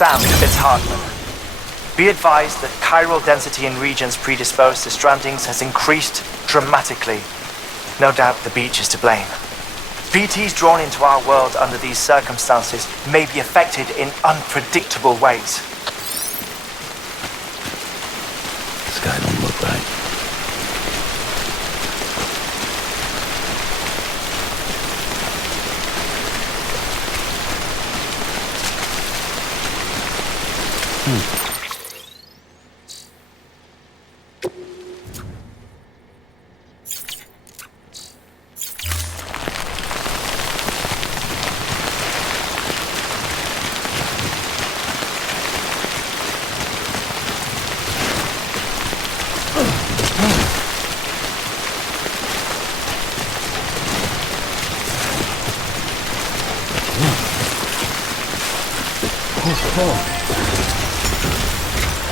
Sam, it's Hardman. Be advised that chiral density in regions predisposed to strandings has increased dramatically. No doubt the beach is to blame. BTs drawn into our world under these circumstances may be affected in unpredictable ways. This guy don't look right.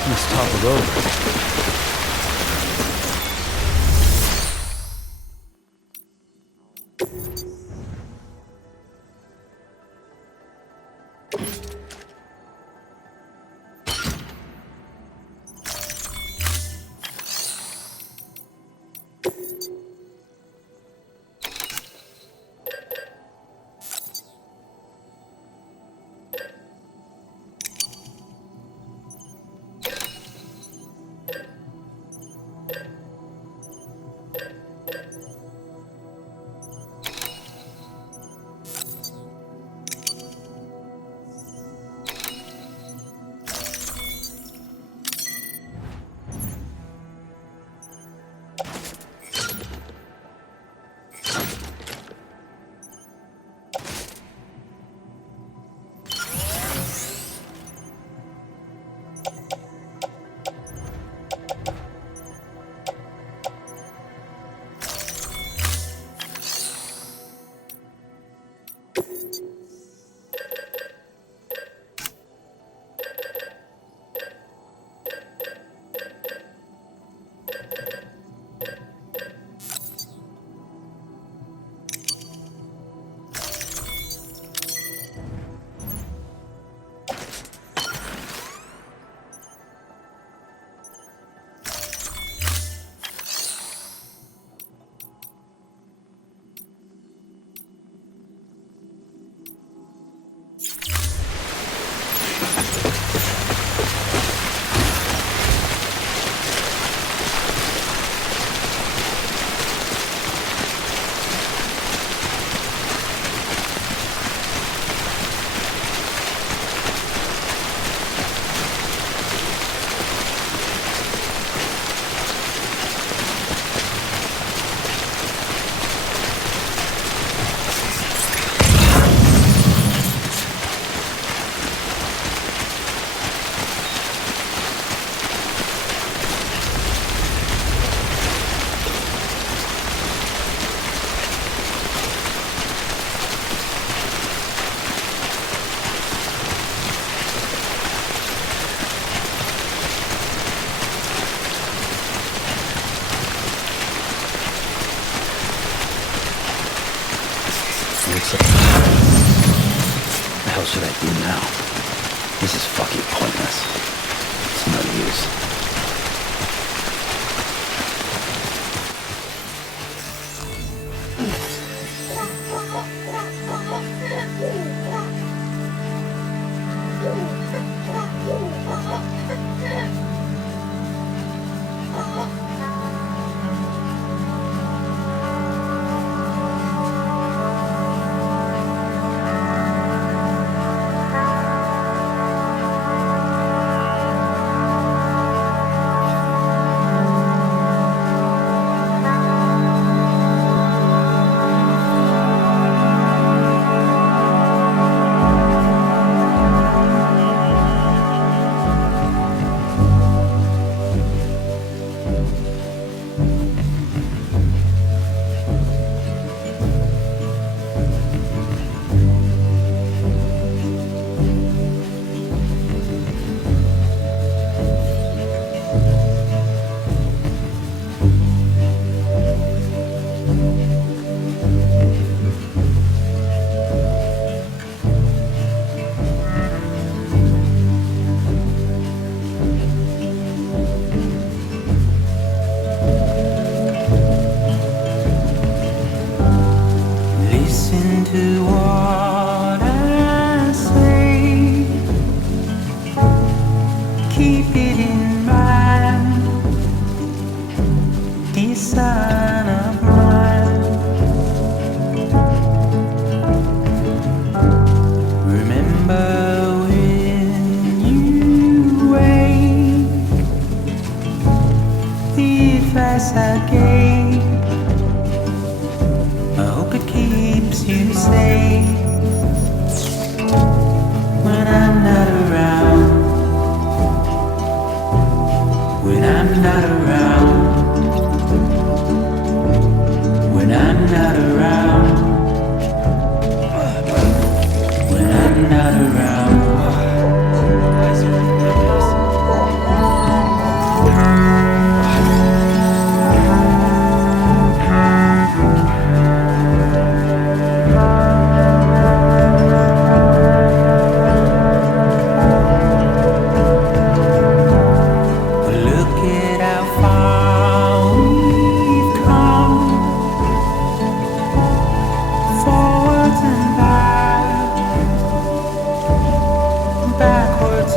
Let's topple over. What the hell should I do now? This is fucking pointless. It's no use.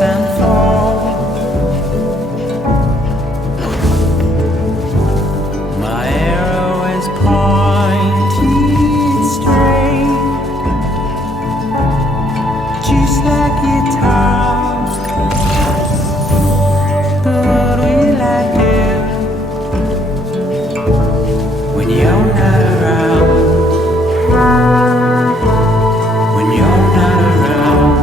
and fall. My arrow is pointed straight, just like guitar. But will I do when you're not around? When you're not around.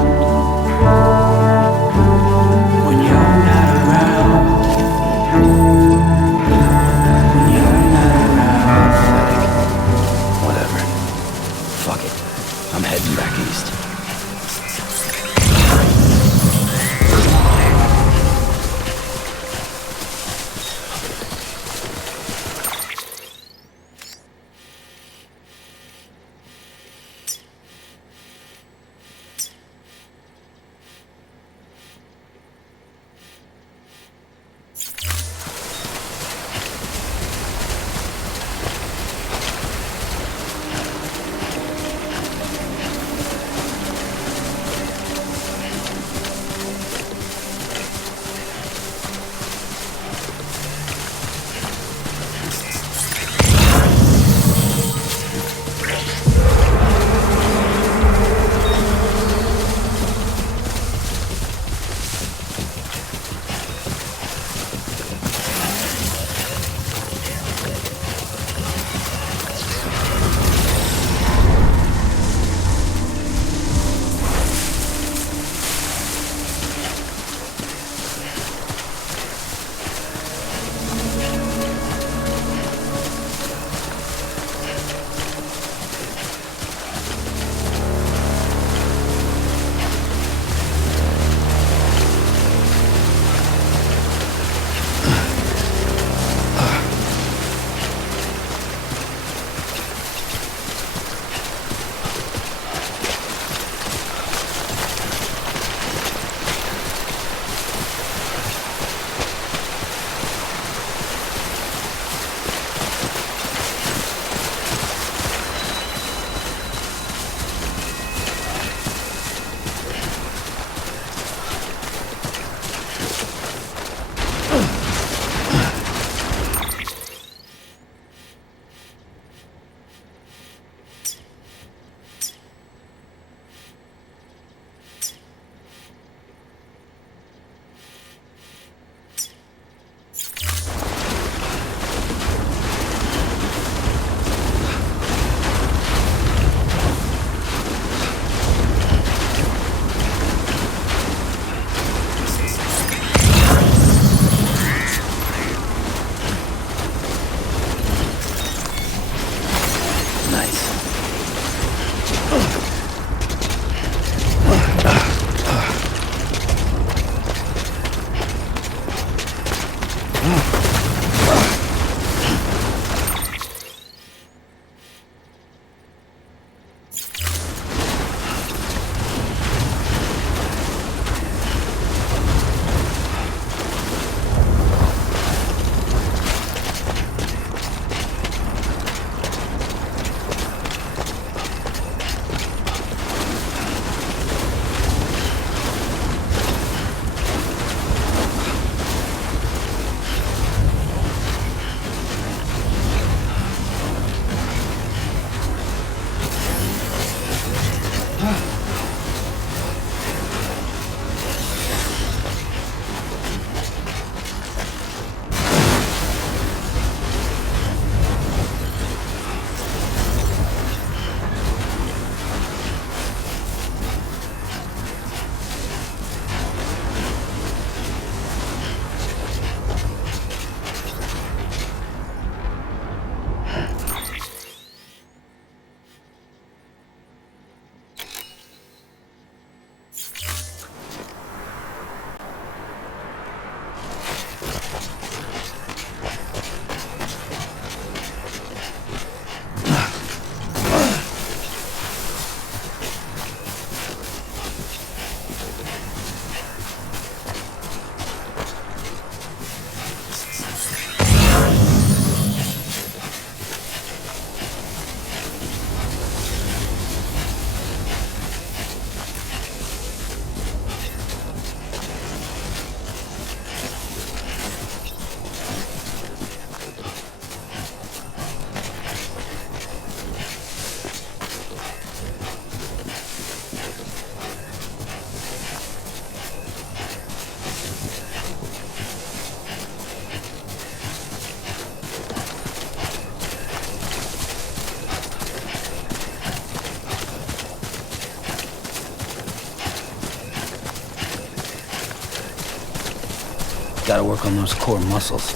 Gotta work on those core muscles.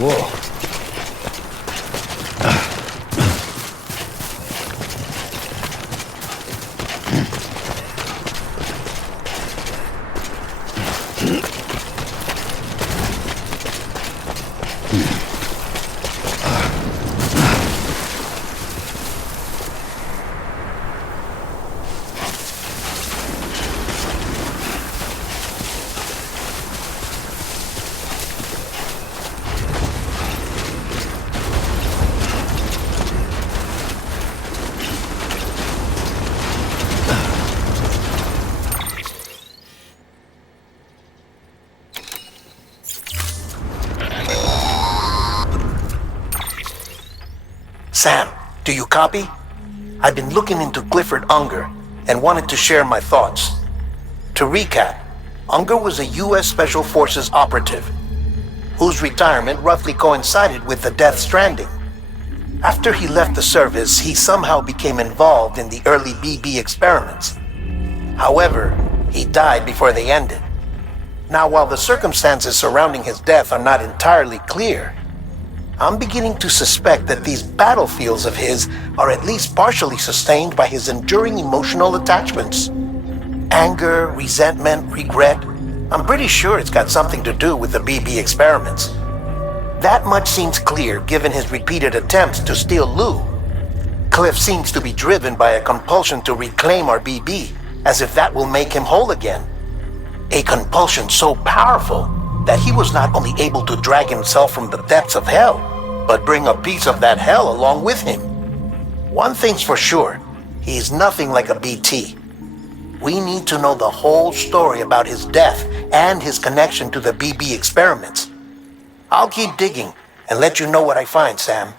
Whoa. Sam, do you copy? I've been looking into Clifford Unger and wanted to share my thoughts. To recap, Unger was a U.S. Special Forces operative whose retirement roughly coincided with the Death Stranding. After he left the service, he somehow became involved in the early BB experiments. However, he died before they ended. Now, while the circumstances surrounding his death are not entirely clear, I'm beginning to suspect that these battlefields of his are at least partially sustained by his enduring emotional attachments. Anger, resentment, regret. I'm pretty sure it's got something to do with the BB experiments. That much seems clear given his repeated attempts to steal Lou. Cliff seems to be driven by a compulsion to reclaim our BB, as if that will make him whole again. A compulsion so powerful that he was not only able to drag himself from the depths of hell, but bring a piece of that hell along with him. One thing's for sure, he's nothing like a BT. We need to know the whole story about his death and his connection to the BB experiments. I'll keep digging and let you know what I find, Sam.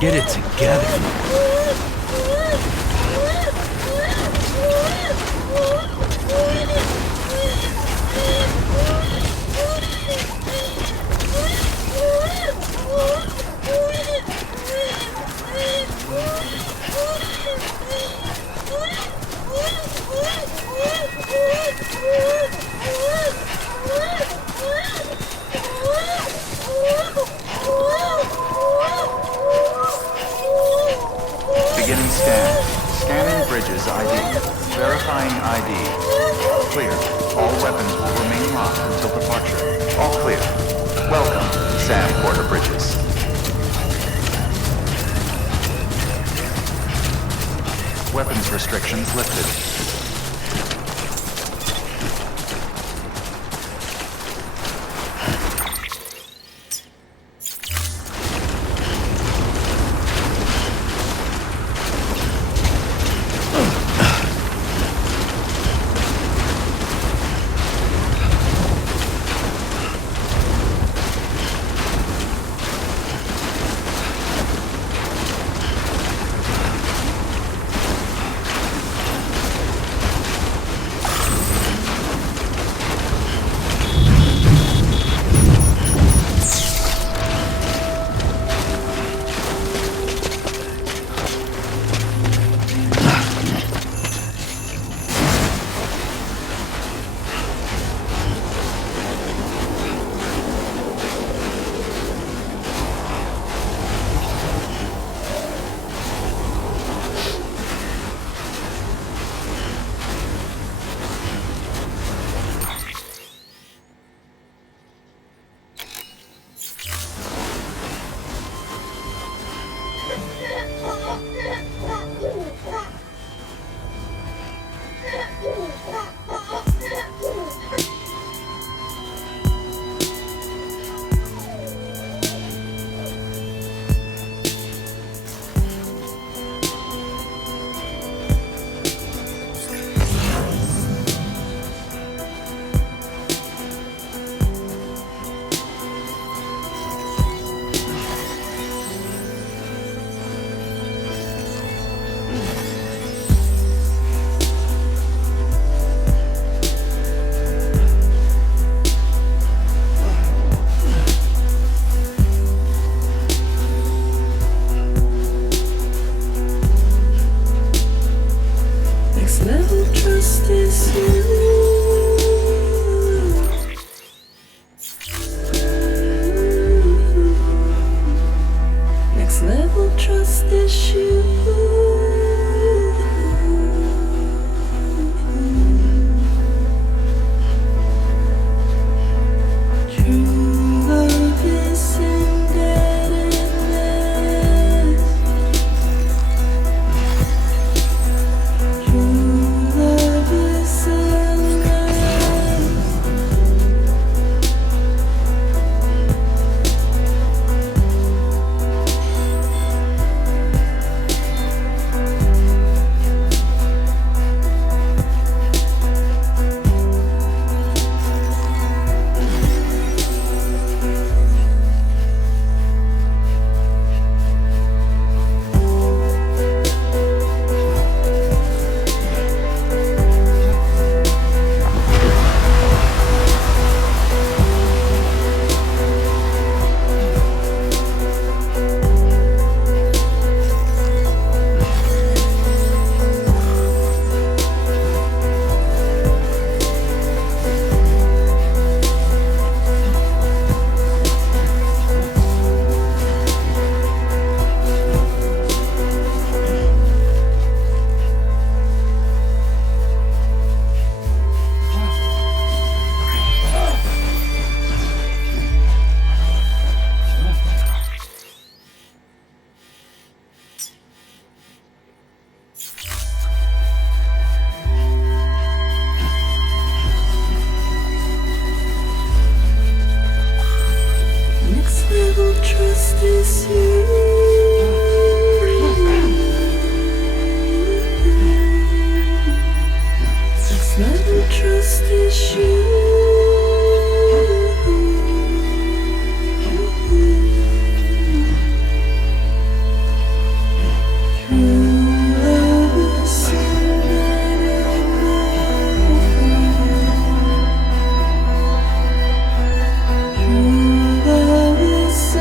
Get it together. Beginning scan. Scanning bridges ID. Verifying ID. Clear. All weapons will remain locked until departure. All clear. Welcome, Sam Porter Bridges. Weapons restrictions lifted. Next level trust is you. Next level trust is you. True love is indebtedness. True love is endless. Next level trust is you. Next level trust is you. True love is True love is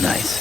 Nice.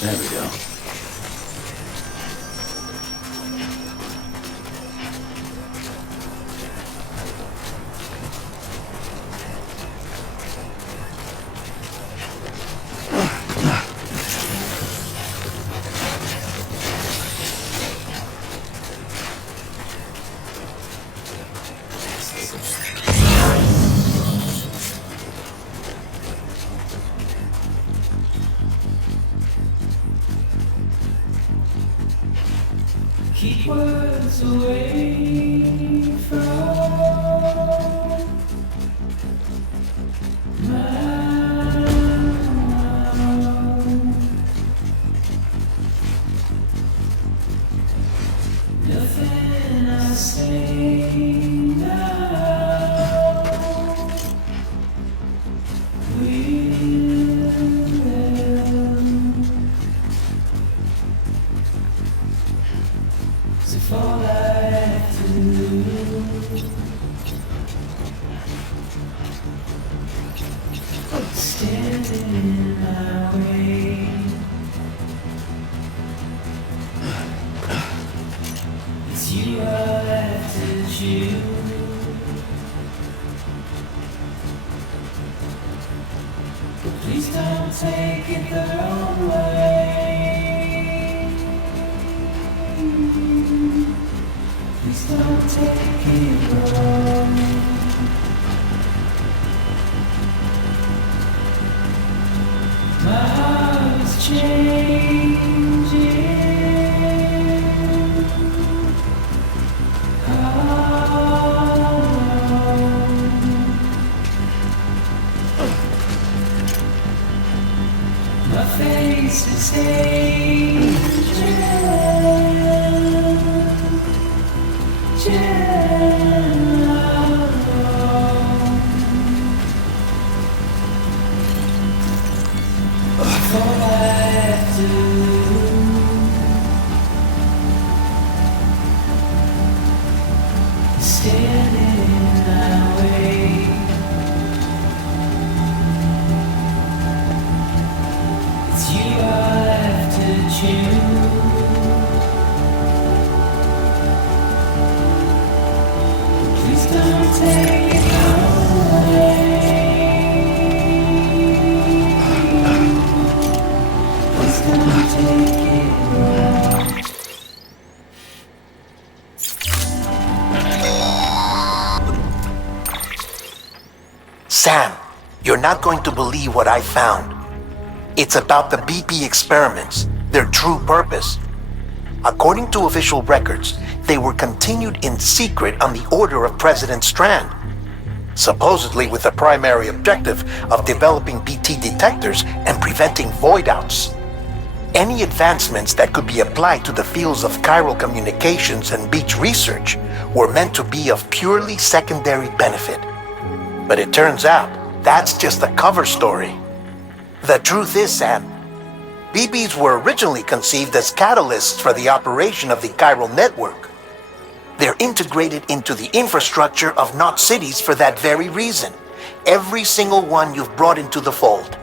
There we go. don't take it the wrong way. Please don't take it wrong. My heart is changing. My face is aging. All I have to do is stand in my way. It's you I have to choose. Please don't take it away. Please don't take it away. Sam, you're not going to believe what I found. It's about the BP experiments, their true purpose. According to official records, they were continued in secret on the order of President Strand, supposedly with the primary objective of developing BT detectors and preventing void-outs. Any advancements that could be applied to the fields of chiral communications and beach research were meant to be of purely secondary benefit. But it turns out, that's just a cover story. The truth is, Sam, BBs were originally conceived as catalysts for the operation of the chiral network. They're integrated into the infrastructure of not cities for that very reason. Every single one you've brought into the fold.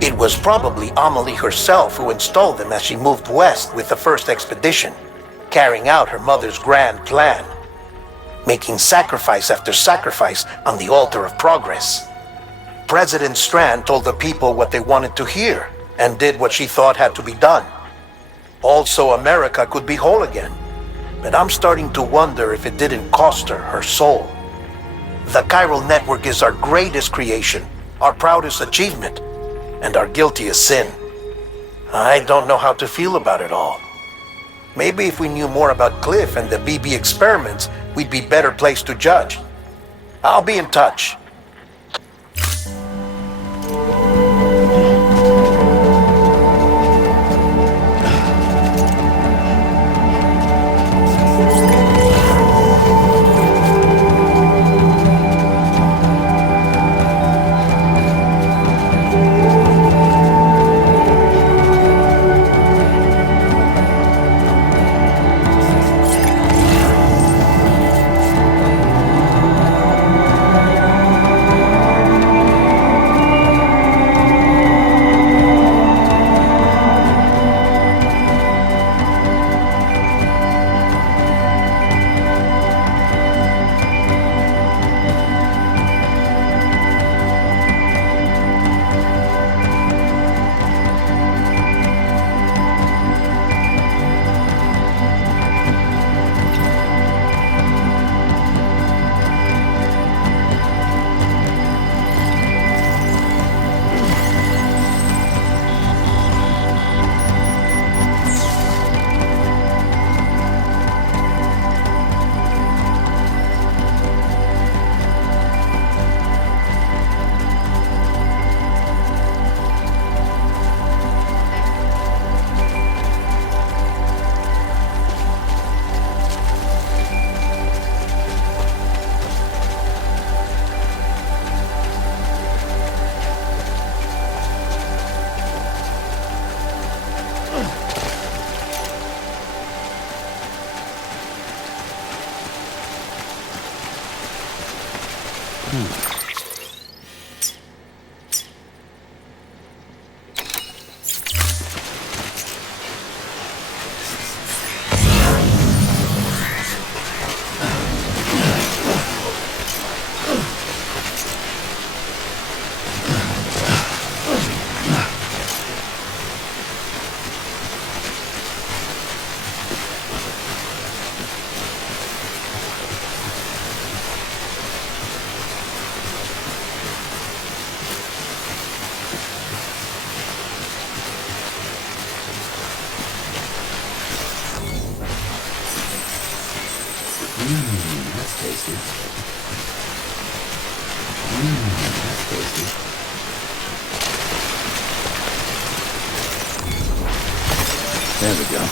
It was probably Amelie herself who installed them as she moved west with the first expedition, carrying out her mother's grand plan, making sacrifice after sacrifice on the altar of progress. President Strand told the people what they wanted to hear and did what she thought had to be done. Also, America could be whole again. But I'm starting to wonder if it didn't cost her her soul. The chiral network is our greatest creation, our proudest achievement, and our guiltiest sin. I don't know how to feel about it all. Maybe if we knew more about Cliff and the BB experiments, we'd be better placed to judge. I'll be in touch. tasty. That's tasty. There we go.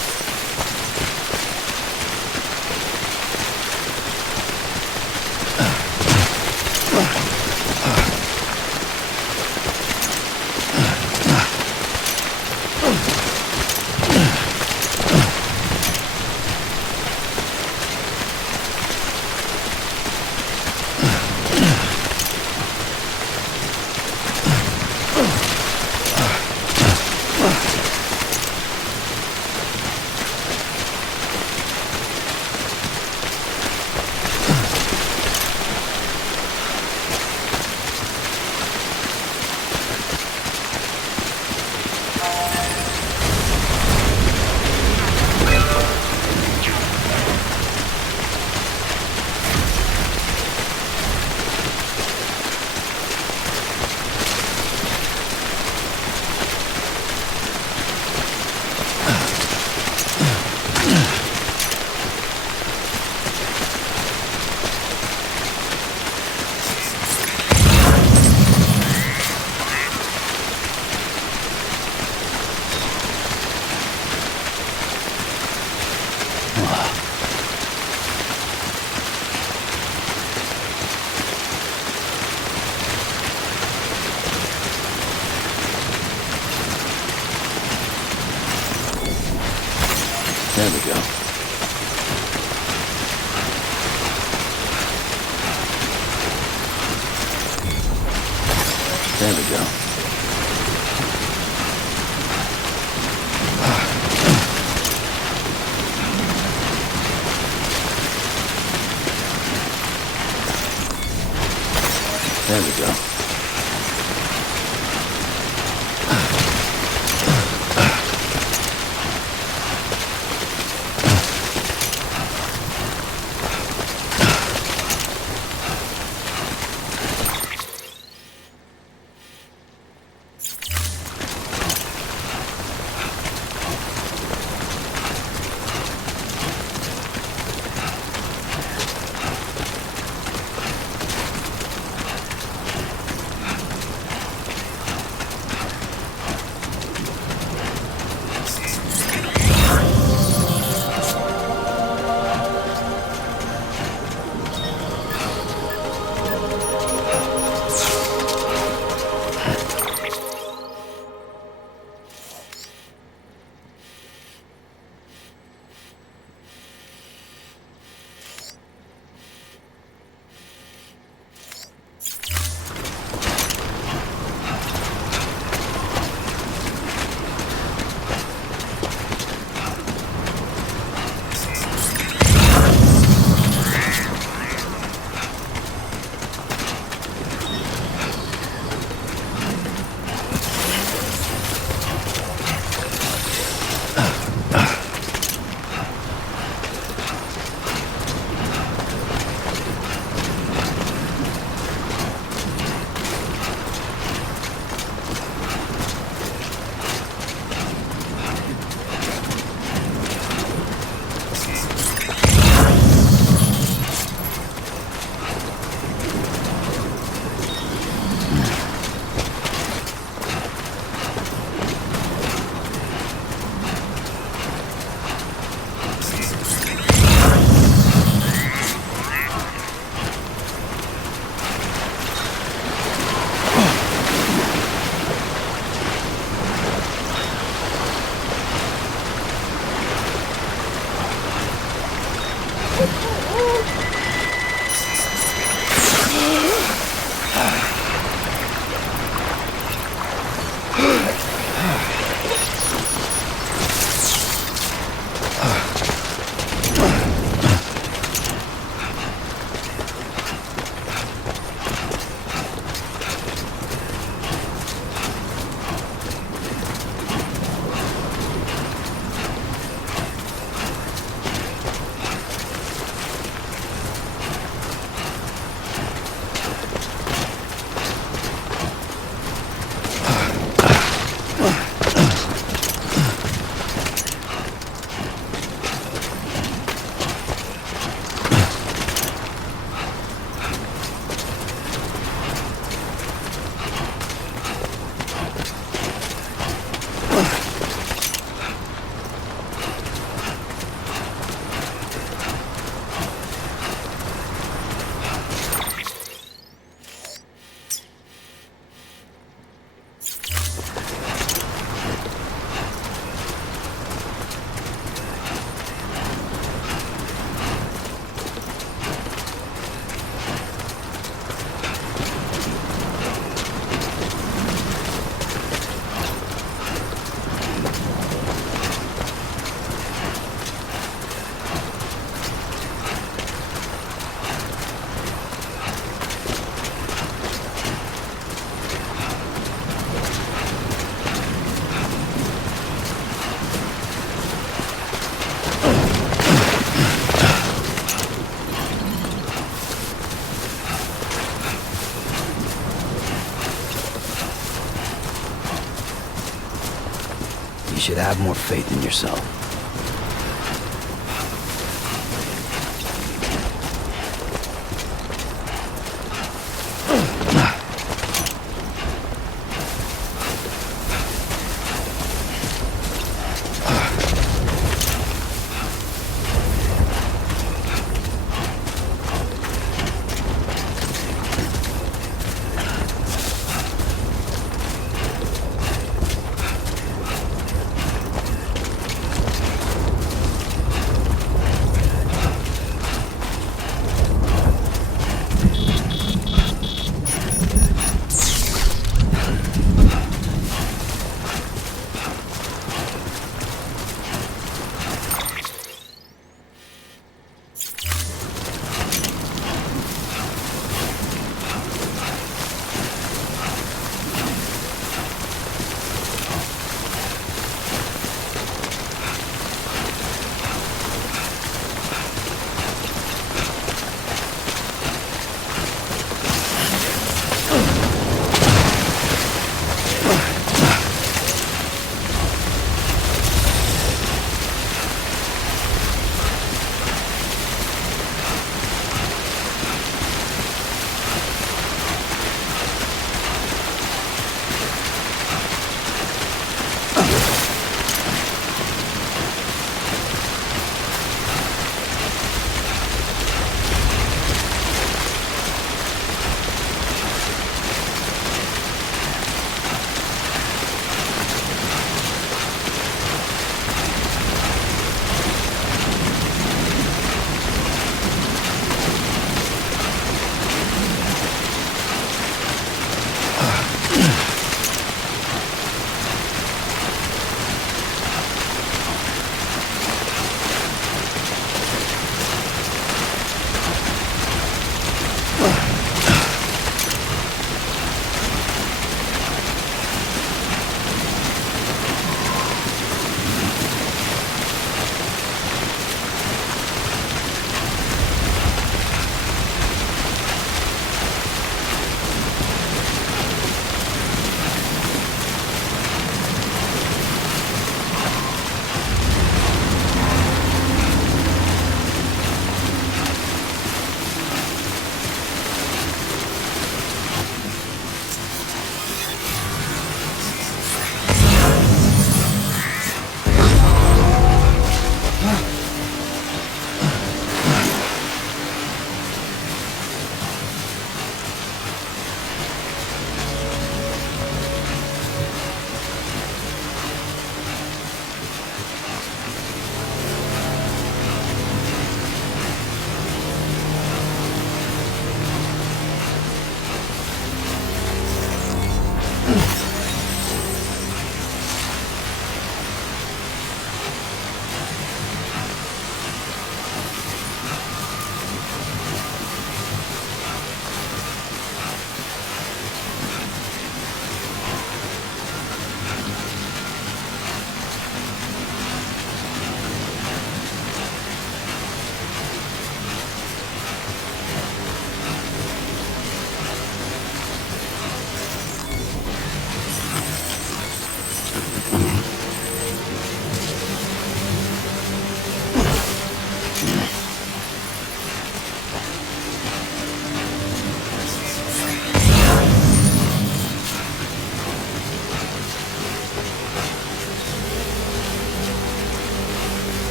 There we go. There we go. There we go. You should have more faith in yourself.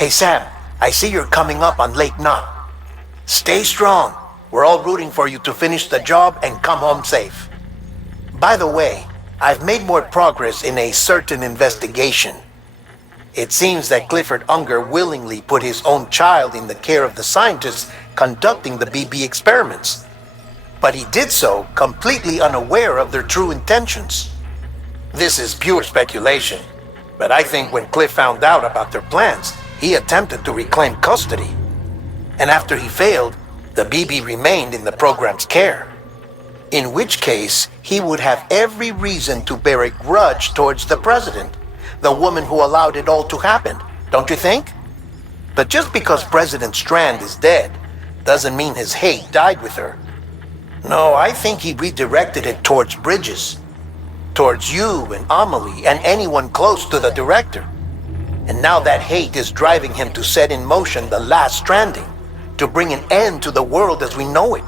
Hey Sam, I see you're coming up on Lake Knot. Stay strong. We're all rooting for you to finish the job and come home safe. By the way, I've made more progress in a certain investigation. It seems that Clifford Unger willingly put his own child in the care of the scientists conducting the BB experiments. But he did so completely unaware of their true intentions. This is pure speculation, but I think when Cliff found out about their plans, he attempted to reclaim custody. And after he failed, the BB remained in the program's care. In which case, he would have every reason to bear a grudge towards the president, the woman who allowed it all to happen, don't you think? But just because President Strand is dead, doesn't mean his hate died with her. No, I think he redirected it towards Bridges. Towards you and Amelie and anyone close to the director. And now that hate is driving him to set in motion the last Stranding, to bring an end to the world as we know it.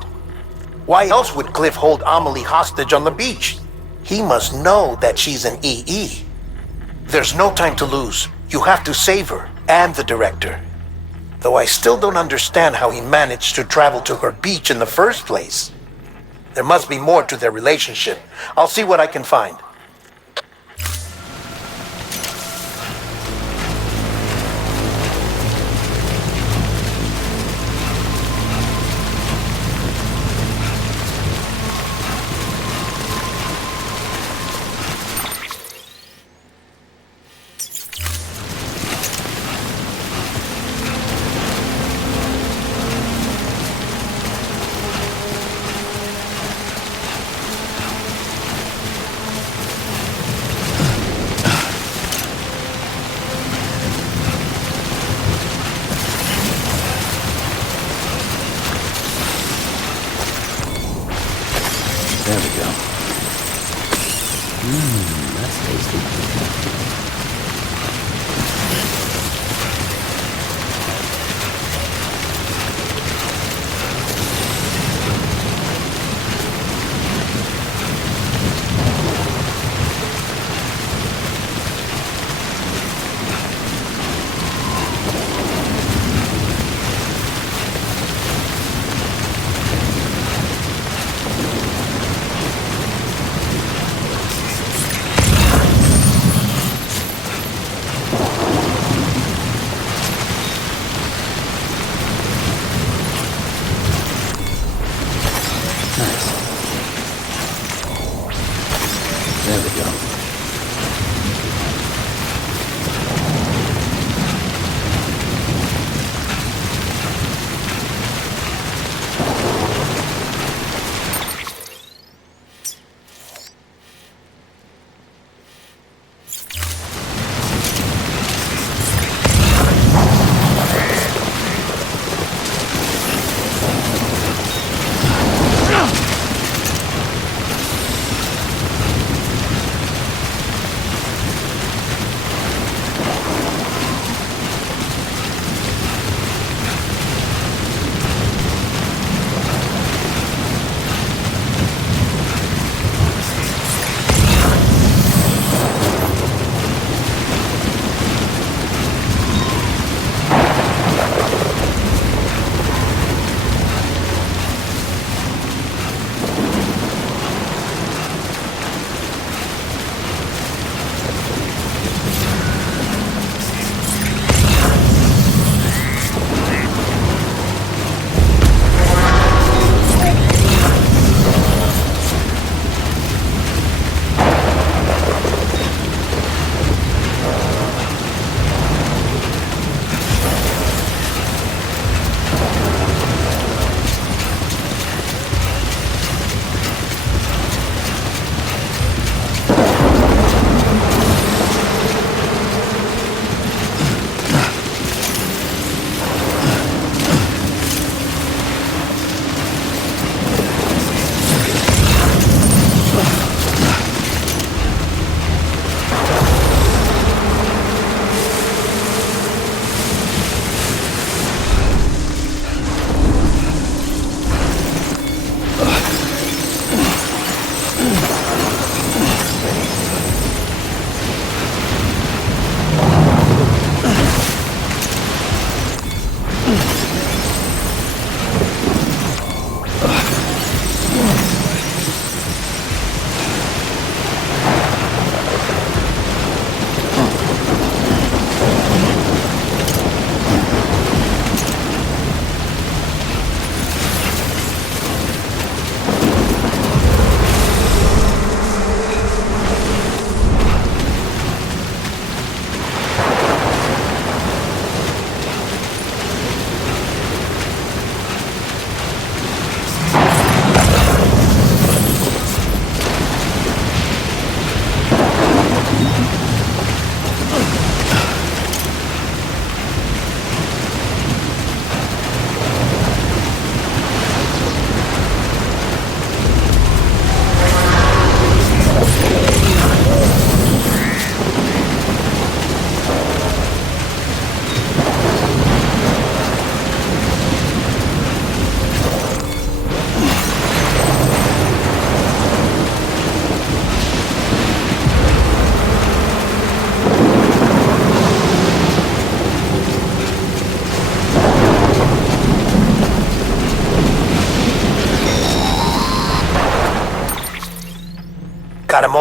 Why else would Cliff hold Amelie hostage on the beach? He must know that she's an EE. There's no time to lose. You have to save her and the director. Though I still don't understand how he managed to travel to her beach in the first place. There must be more to their relationship. I'll see what I can find.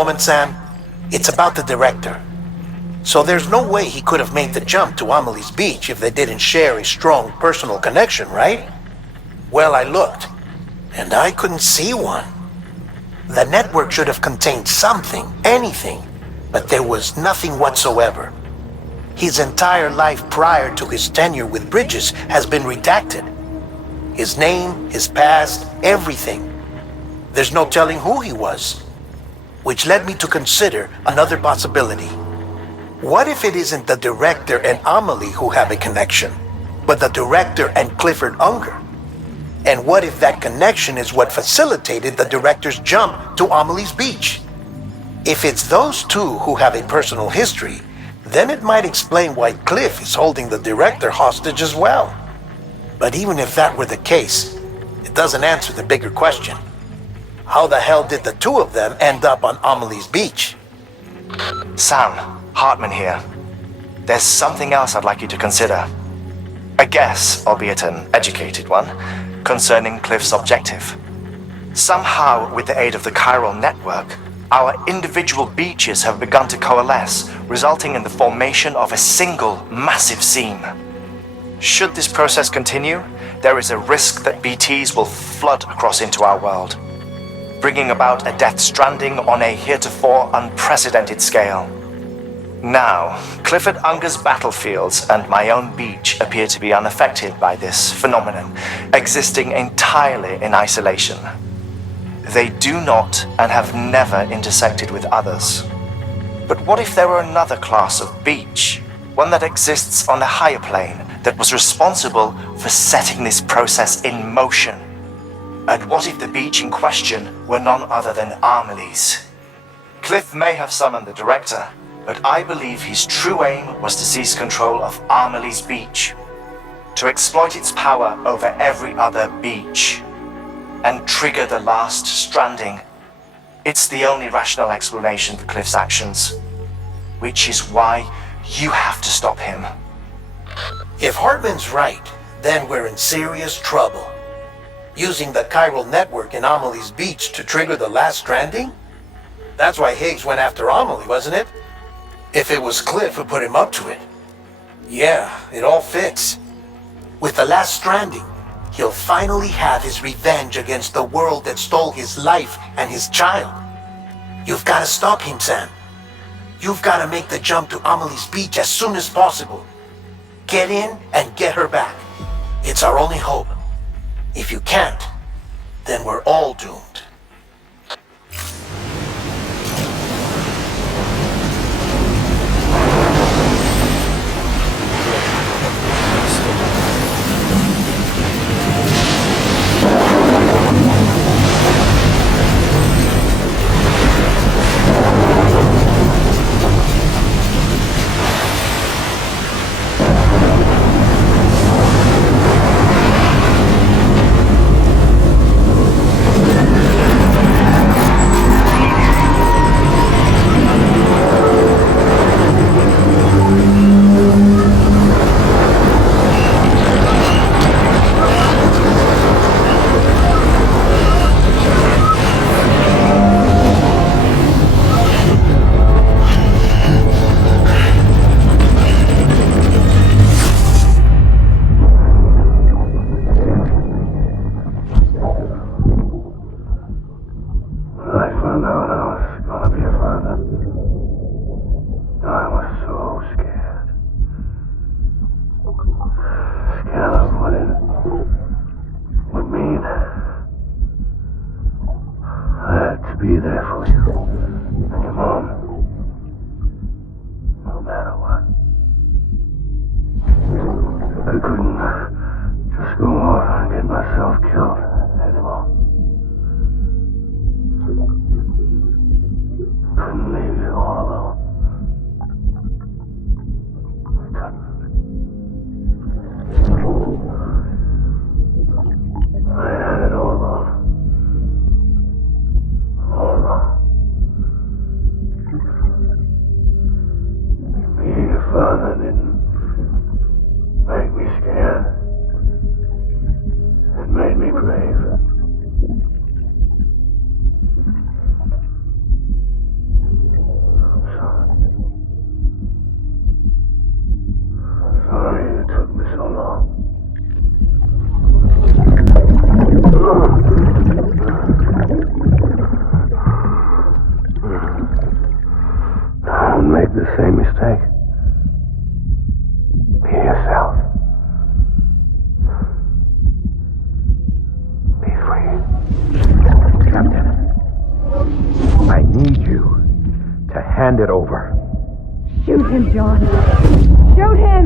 moment, Sam. It's about the director. So there's no way he could have made the jump to Amelie's Beach if they didn't share a strong personal connection, right? Well, I looked, and I couldn't see one. The network should have contained something, anything, but there was nothing whatsoever. His entire life prior to his tenure with Bridges has been redacted. His name, his past, everything. There's no telling who he was. Which led me to consider another possibility. What if it isn't the director and Amelie who have a connection, but the director and Clifford Unger? And what if that connection is what facilitated the director's jump to Amelie's Beach? If it's those two who have a personal history, then it might explain why Cliff is holding the director hostage as well. But even if that were the case, it doesn't answer the bigger question. How the hell did the two of them end up on Amelie's Beach? Sam, Hartman here. There's something else I'd like you to consider. A guess, albeit an educated one, concerning Cliff's objective. Somehow, with the aid of the chiral network, our individual beaches have begun to coalesce, resulting in the formation of a single massive seam. Should this process continue, there is a risk that BTs will flood across into our world, bringing about a death stranding on a heretofore unprecedented scale. Now, Clifford Unger's battlefields and my own beach appear to be unaffected by this phenomenon, existing entirely in isolation. They do not and have never intersected with others. But what if there were another class of beach, one that exists on a higher plane, that was responsible for setting this process in motion? And what if the beach in question were none other than Amelie's? Cliff may have summoned the director, but I believe his true aim was to seize control of Amelie's Beach, to exploit its power over every other beach, and trigger the last stranding. It's the only rational explanation for Cliff's actions, which is why you have to stop him. If Hartman's right, then we're in serious trouble. Using the chiral network in Amelie's Beach to trigger the last stranding? That's why Higgs went after Amelie, wasn't it? If it was Cliff who put him up to it. Yeah, it all fits. With the last stranding, he'll finally have his revenge against the world that stole his life and his child. You've got to stop him, Sam. You've got to make the jump to Amelie's Beach as soon as possible. Get in and get her back. It's our only hope. If you can't, then we're all doomed. Be there for you and your mom, no matter what. I couldn't just go off and get myself killed anymore. Couldn't leave you all alone. I couldn't. I had it all wrong. Being a father didn't make me scared. It made me brave. him, John. Shoot him!